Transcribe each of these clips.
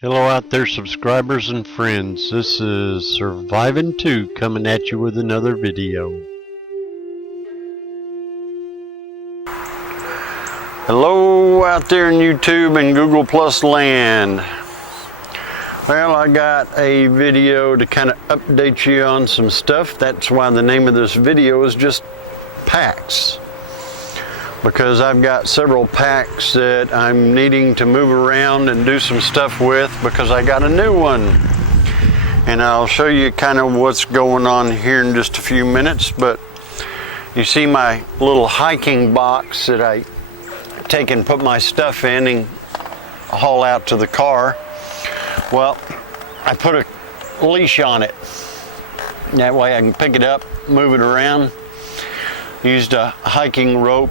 Hello out there, subscribers and friends. This is Surviving 2 coming at you with another video. Hello out there in YouTube and Google Plus land. Well, I got a video to kind of update you on some stuff. That's why the name of this video is just packs. Because I've got several packs that I'm needing to move around and do some stuff with because I got a new one. And I'll show you kind of what's going on here in just a few minutes. But you see my little hiking box that I take and put my stuff in and haul out to the car. Well, I put a leash on it. That way I can pick it up, move it around. Used a hiking rope.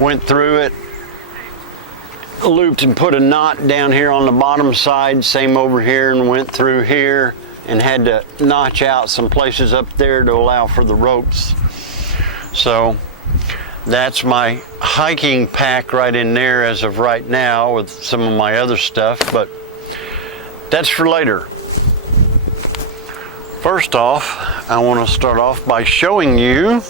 Went through it, looped and put a knot down here on the bottom side, same over here, and went through here and had to notch out some places up there to allow for the ropes. So that's my hiking pack right in there as of right now with some of my other stuff, but that's for later. First off, I want to start off by showing you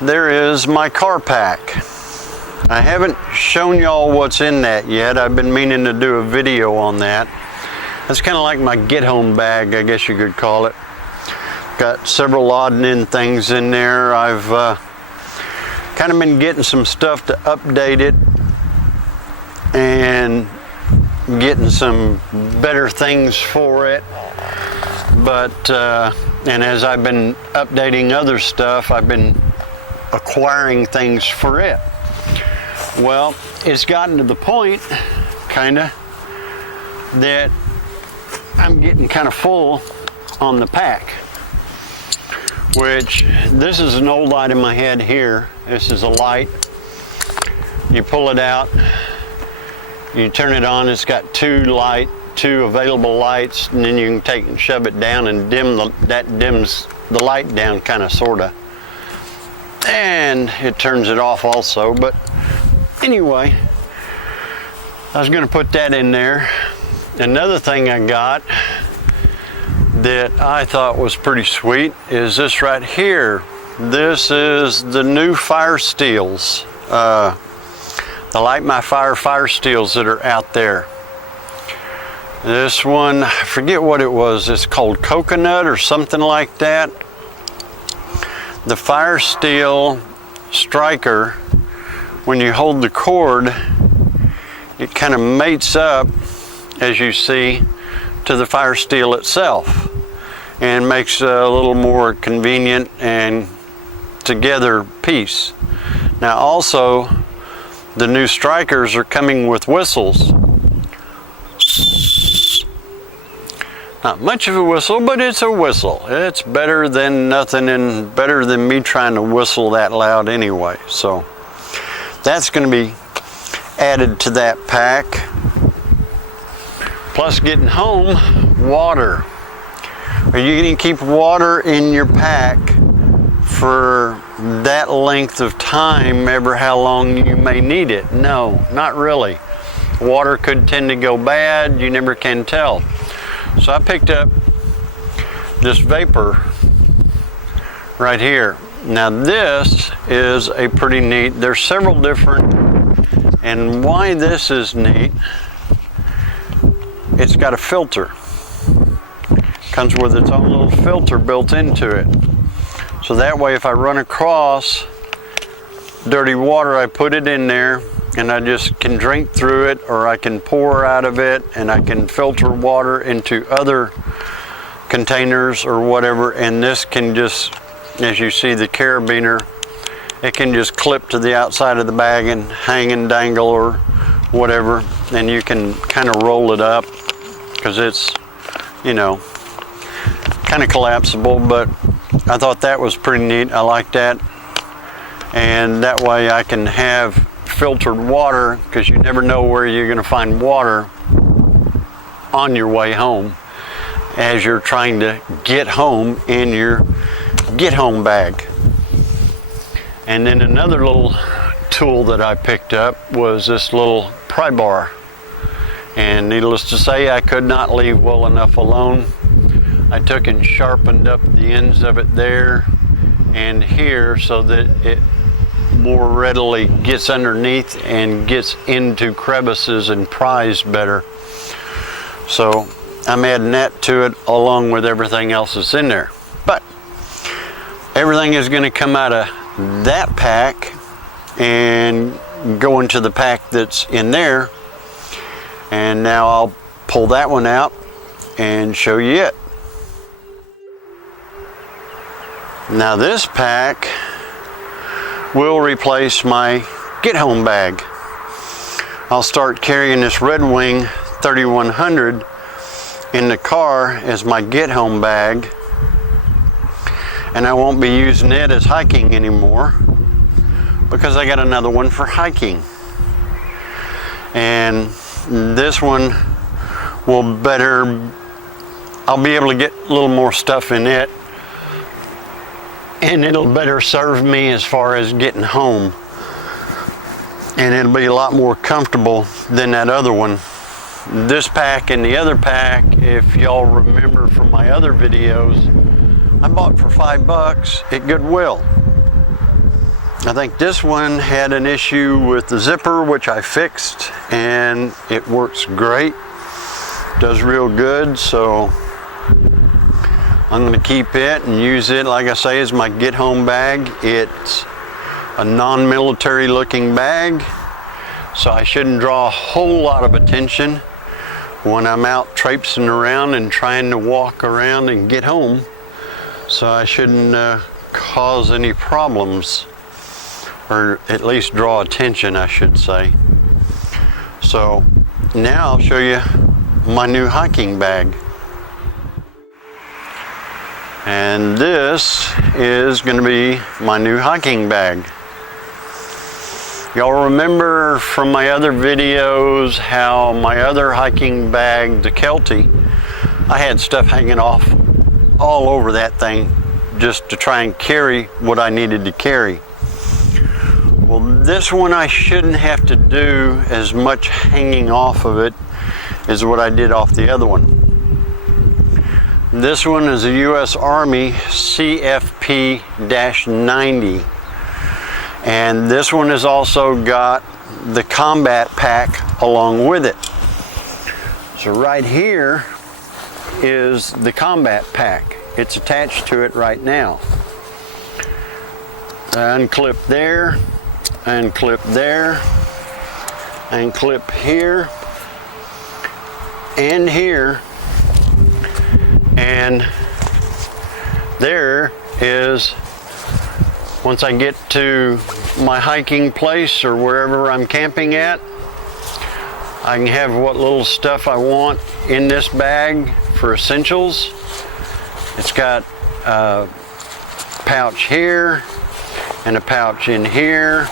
there is my car pack. I haven't shown y'all what's in that yet. I've been meaning to do a video on that. That's kind of like my get home bag, I guess you could call it. Got several odd and end things in there. I've kind of been getting some stuff to update it and getting some better things for it. But and as I've been updating other stuff, I've been acquiring things for it. Well, it's gotten to the point kinda that I'm getting kind of full on the pack, which this is an old item I had here. This is a light. You pull it out, you turn it on, it's got two available lights, and then you can take and shove it down and that dims the light down, kind of sorta. And it turns it off also. But anyway, I was going to put that in there. Another thing I got that I thought was pretty sweet is this right here. This is the new Fire Steels, the Light My Fire Steels that are out there. This one, I forget what it was. It's called Coconut or something like that. The Fire Steel striker, when you hold the cord, it kind of mates up, as you see, to the Fire Steel itself and makes a little more convenient and together piece. Now also, the new strikers are coming with whistles. Not much of a whistle, but it's a whistle. It's better than nothing and better than me trying to whistle that loud anyway. So that's going to be added to that pack. Plus getting home, water. Are you going to keep water in your pack for that length of time, ever how long you may need it? No, not really. Water could tend to go bad. You never can tell. So I picked up this vapor right here. Now this is a pretty neat, there's several different, and why this is neat, it's got a filter. Comes with its own little filter built into it. So that way if I run across dirty water, I put it in there and I just can drink through it, or I can pour out of it, and I can filter water into other containers or whatever. And this can just, as you see the carabiner, it can just clip to the outside of the bag and hang and dangle or whatever. And you can kind of roll it up because it's, you know, kind of collapsible. But I thought that was pretty neat. I like that. And that way I can have filtered water, because you never know where you're going to find water on your way home as you're trying to get home in your get home bag. And then another little tool that I picked up was this little pry bar. And needless to say, I could not leave well enough alone. I took and sharpened up the ends of it there and here so that it more readily gets underneath and gets into crevices and pries better. So I'm adding that to it along with everything else that's in there. But everything is going to come out of that pack and go into the pack that's in there. And now I'll pull that one out and show you it. Now this pack will replace my Get Home bag. I'll start carrying this Red Wing 3100 in the car as my Get Home bag, and I won't be using it as hiking anymore because I got another one for hiking. And this one will better, I'll be able to get a little more stuff in it, and it'll better serve me as far as getting home, and it'll be a lot more comfortable than that other one. This pack and the other pack, if y'all remember from my other videos, I bought for $5 at Goodwill. I think this one had an issue with the zipper, which I fixed, and it works great, does real good. So I'm going to keep it and use it, like I say, as my Get Home bag. It's a non-military looking bag, so I shouldn't draw a whole lot of attention when I'm out traipsing around and trying to walk around and get home. So I shouldn't cause any problems, or at least draw attention, I should say. So now I'll show you my new hiking bag. And this is going to be my new hiking bag. Y'all remember from my other videos how my other hiking bag, the Kelty, I had stuff hanging off all over that thing just to try and carry what I needed to carry. Well, this one I shouldn't have to do as much hanging off of it as what I did off the other one. This one is a U.S. Army CFP-90, and this one has also got the combat pack along with it. So right here is the combat pack. It's attached to it right now. Unclip there, unclip there, unclip here and here, and there is, once I get to my hiking place or wherever I'm camping at, I can have what little stuff I want in this bag for essentials. It's got a pouch here and a pouch in here,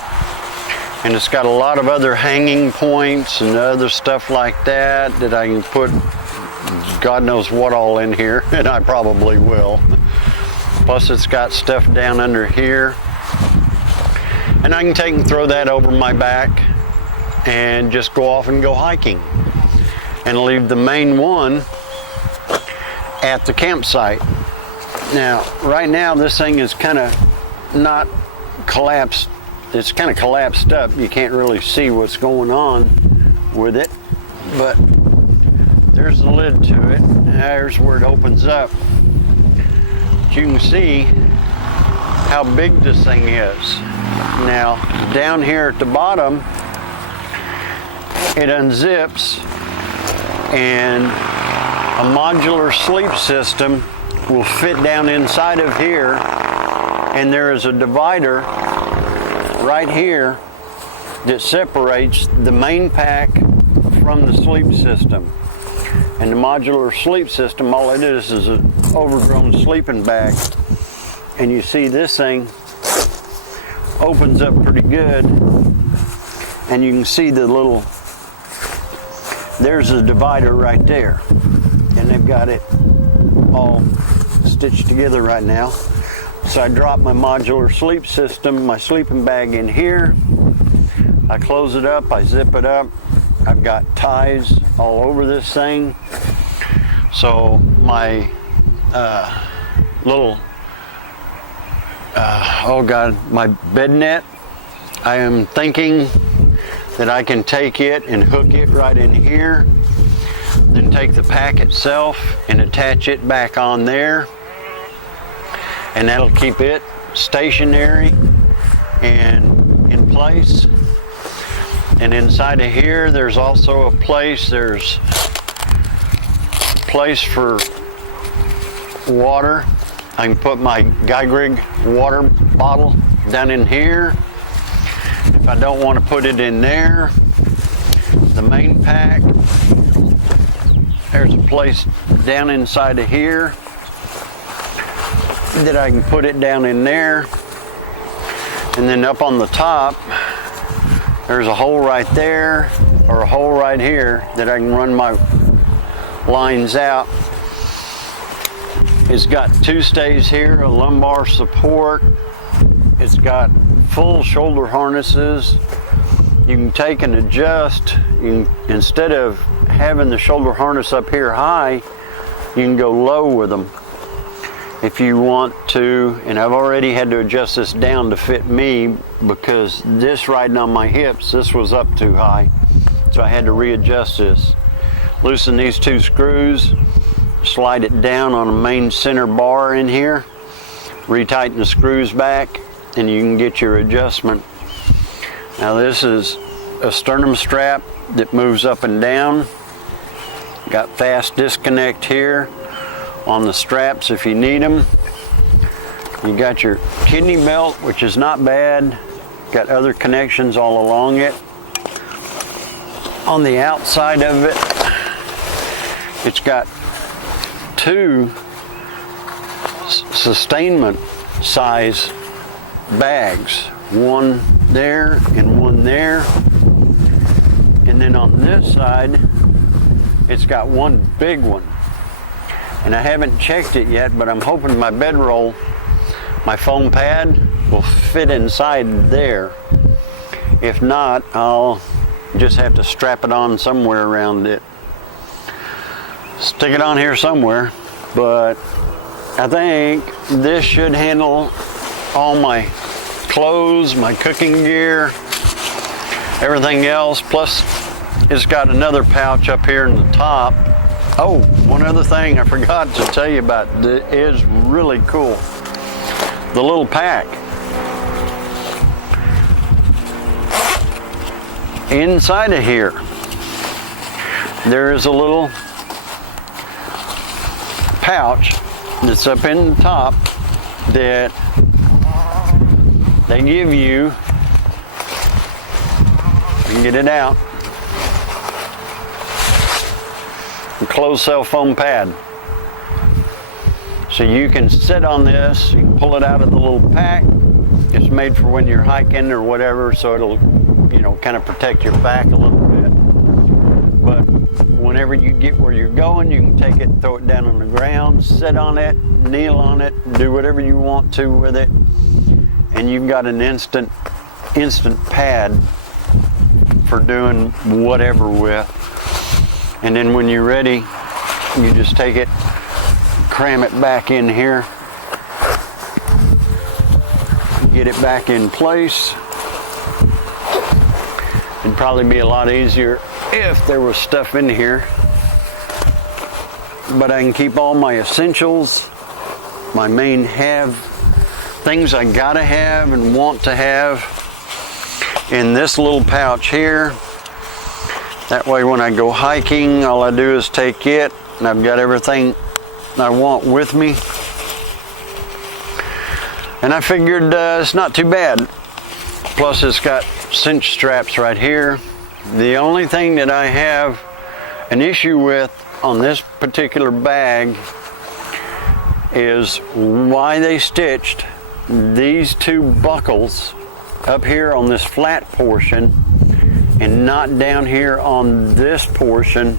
and it's got a lot of other hanging points and other stuff like that that I can put God knows what all in here, and I probably will. Plus it's got stuff down under here, and I can take and throw that over my back and just go off and go hiking, and leave the main one at the campsite. Now, right now this thing is kind of not collapsed. It's kind of collapsed up. You can't really see what's going on with it, but there's the lid to it. There's where it opens up. But you can see how big this thing is. Now, down here at the bottom, it unzips, and a modular sleep system will fit down inside of here, and there is a divider right here that separates the main pack from the sleep system. And the modular sleep system, all it is an overgrown sleeping bag. And you see this thing opens up pretty good, and you can see the little, there's a divider right there, and they've got it all stitched together right now. So I drop my modular sleep system, my sleeping bag in here, I close it up, I zip it up. I've got ties all over this thing. So my my bed net, I am thinking that I can take it and hook it right in here, then take the pack itself and attach it back on there, and that'll keep it stationary and in place. And inside of here there's also a place, there's a place for water. I can put my Geigerig water bottle down in here. If I don't want to put it in there, the main pack, there's a place down inside of here that I can put it down in there. And then up on the top, there's a hole right there, or a hole right here that I can run my lines out. It's got 2 stays here, a lumbar support. It's got full shoulder harnesses. You can take and adjust. Instead of having the shoulder harness up here high, you can go low with them if you want to. And I've already had to adjust this down to fit me, because this riding on my hips, this was up too high. So I had to readjust this. Loosen these 2 screws, slide it down on a main center bar in here, retighten the screws back, and you can get your adjustment. Now this is a sternum strap that moves up and down. Got fast disconnect here on the straps if you need them. You got your kidney belt, which is not bad. Got other connections all along it. On the outside of it, it's got 2 sustainment size bags, one there and one there. And then on this side, it's got one big one. And I haven't checked it yet, but I'm hoping my bedroll, my foam pad, will fit inside there. If not, I'll just have to strap it on somewhere around it. Stick it on here somewhere, but I think this should handle all my clothes, my cooking gear, everything else. Plus, it's got another pouch up here in the top. Oh, one other thing I forgot to tell you about that is really cool. The little pack. Inside of here, there is a little pouch that's up in the top that they give you. You can get it out. A closed cell foam pad. So you can sit on this, you can pull it out of the little pack. It's made for when you're hiking or whatever, so it'll, kind of protect your back a little bit. But whenever you get where you're going, you can take it, throw it down on the ground, sit on it, kneel on it, do whatever you want to with it. And you've got an instant pad for doing whatever with. And then when you're ready, you just take it, cram it back in here, get it back in place. It'd probably be a lot easier if there was stuff in here. But I can keep all my essentials, my main things I gotta have and want to have in this little pouch here. That way when I go hiking, all I do is take it, and I've got everything I want with me. And I figured it's not too bad. Plus it's got cinch straps right here. The only thing that I have an issue with on this particular bag is why they stitched these 2 buckles up here on this flat portion and not down here on this portion,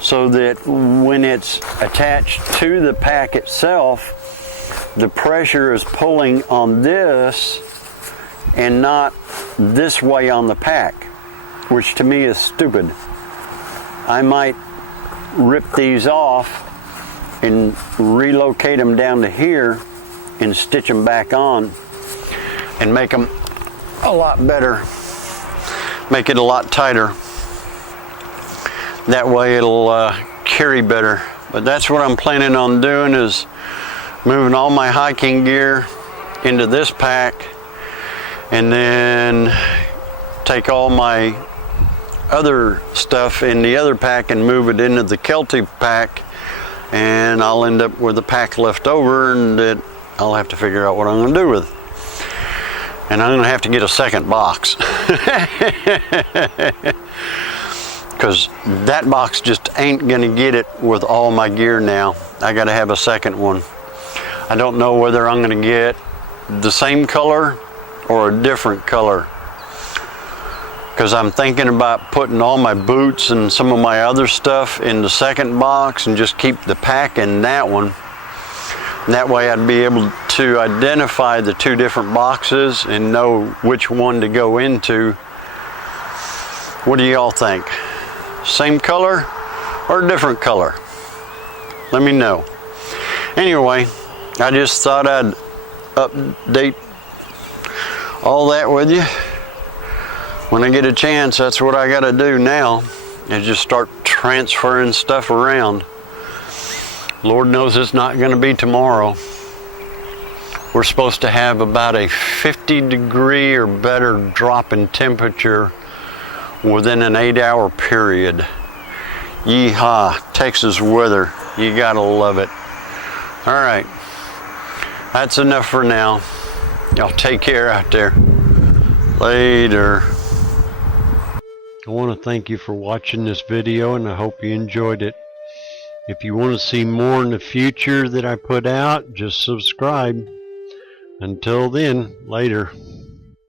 so that when it's attached to the pack itself, the pressure is pulling on this and not this way on the pack, which to me is stupid. I might rip these off and relocate them down to here and stitch them back on and make them a lot better, make it a lot tighter. That way it'll carry better. But that's what I'm planning on doing, is moving all my hiking gear into this pack and then take all my other stuff in the other pack and move it into the Kelty pack, and I'll end up with a pack left over, and I'll have to figure out what I'm going to do with it. And I'm going to have to get a second box because that box just ain't going to get it with all my gear now. I got to have a second one. I don't know whether I'm going to get the same color or a different color, because I'm thinking about putting all my boots and some of my other stuff in the second box and just keep the pack in that one. And that way I'd be able to identify the two different boxes and know which one to go into. What do y'all think? Same color or different color? Let me know. Anyway, I just thought I'd update all that with you. When I get a chance, that's what I got to do now, is just start transferring stuff around. Lord knows it's not going to be tomorrow. We're supposed to have about a 50-degree or better drop in temperature within an 8-hour period. Yeehaw, Texas weather. You gotta love it. All right, that's enough for now. Y'all take care out there. Later. I want to thank you for watching this video, and I hope you enjoyed it. If you want to see more in the future that I put out, just subscribe. Until then, later.